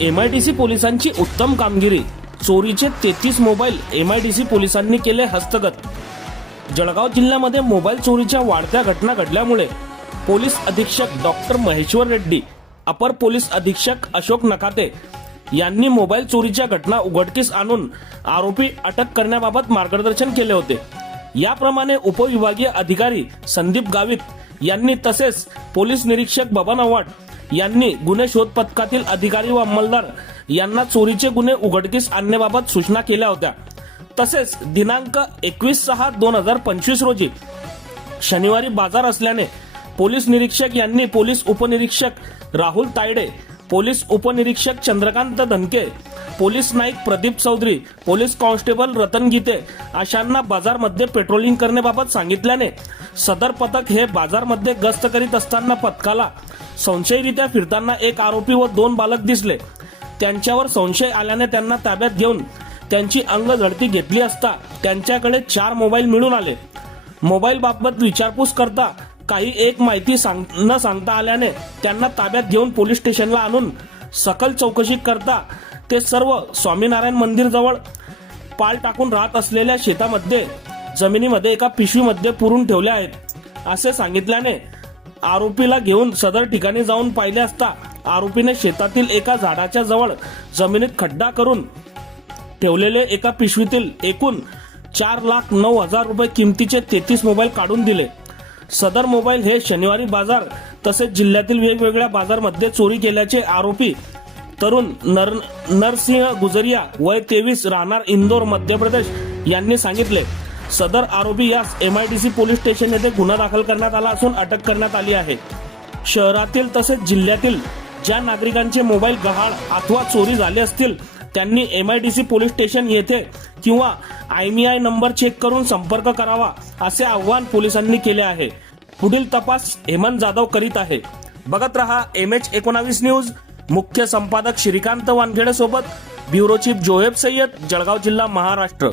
MIDC पोलिसांची उत्तम कामगिरी. चोरीचे तेहतीस मोबाईल एमआयडीसी पोलिसांनी केले हस्तगत. जळगाव जिल्ह्यामध्ये मोबाईल चोरीच्या वाढत्या घटना घडल्यामुळे पोलीस अधीक्षक डॉक्टर महेश्वर रेड्डी अपर पोलीस अधीक्षक अशोक नकाते यांनी मोबाईल चोरीच्या घटना उघडकीस आणून आरोपी अटक करण्याबाबत मार्गदर्शन केले होते. याप्रमाणे उपविभागीय अधिकारी संदीप गावित यांनी तसेच पोलीस निरीक्षक बबन आव्हाड यांनी गुन्हे शोध पथकातील अधिकारी व अंमलदार यांना चोरीचे गुन्हे उघडकीस आणण्याबाबत सूचना केल्या होत्या. तसेच दिनांक एकवीस सहा दोन हजार पंचवीस रोजी शनिवारी बाजार असल्याने पोलीस निरीक्षक यांनी पोलीस उपनिरीक्षक राहुल तायडे पोलीस उपनिरीक्षक चंद्रकांत धनके पोलीस नाईक प्रदीप चौधरी पोलीस कॉन्स्टेबल रतन गीते अशांना बाजारमध्ये पेट्रोलिंग करण्याबाबत सांगितल्याने सदर पथक हे बाजारमध्ये गस्त करीत असताना पथकाला संशयरित्या फिरताना एक आरोपी व दोन बालक दिसले. त्यांच्यावर संशय आल्याने त्यांना ताब्यात घेऊन त्यांची अंग झडती घेतली असता त्यांच्याकडे चार मोबाईल मिळून आले. मोबाईल बाबत विचारपूस करता काही एक माहिती सांग न सांगता आल्याने त्यांना ताब्यात घेऊन पोलीस स्टेशनला आणून सकल चौकशी करता ते सर्व स्वामीनारायण मंदिर जवळ पाल टाकून राहत असलेल्या शेतामध्ये जमिनीमध्ये एका पिशवीमध्ये पुरून ठेवले आहेत. असे सांगितल्याने आरोपीला घेऊन सदर ठिकाणी जाऊन पाहिले असता आरोपीने शेतातील एका झाडाच्या जवळ जमिनीत खड्डा करून ठेवलेले एका पिशवीतील एकूण चार लाख नऊ हजार रुपये किमतीचे तेहतीस मोबाईल काढून दिले. सदर मोबाईल हे शनिवारी बाजार तसेच जिल्ह्यातील वेगवेगळ्या बाजारमध्ये चोरी केल्याचे आरोपी तरुण नर नरसिंह गुजरिया वय तेवीस राहणार इंदोर मध्य प्रदेश यांनी सांगितले. सदर आरोपी यास M I D C police station येथे गुन्हा दाखल करण्यात आला असून अटक करण्यात आली आहे. शहरातील तसेच जिल्ह्यातील ज्या नागरिकांचे मोबाईल गहाळ अथवा चोरी झाले असतील त्यांनी M I D C police station येथे किंवा आयमीआय नंबर चेक करून संपर्क करावा असे आवाहन पोलिसांनी केले आहे. पुढील तपास हेमंत जाधव करीत आहे. बघत रहा एम एच एकोणावीस न्यूज. मुख्य संपादक श्रीकांत वानखेडे सोबत ब्युरो चीफ जोहेब सय्यद जळगाव जिल्हा महाराष्ट्र.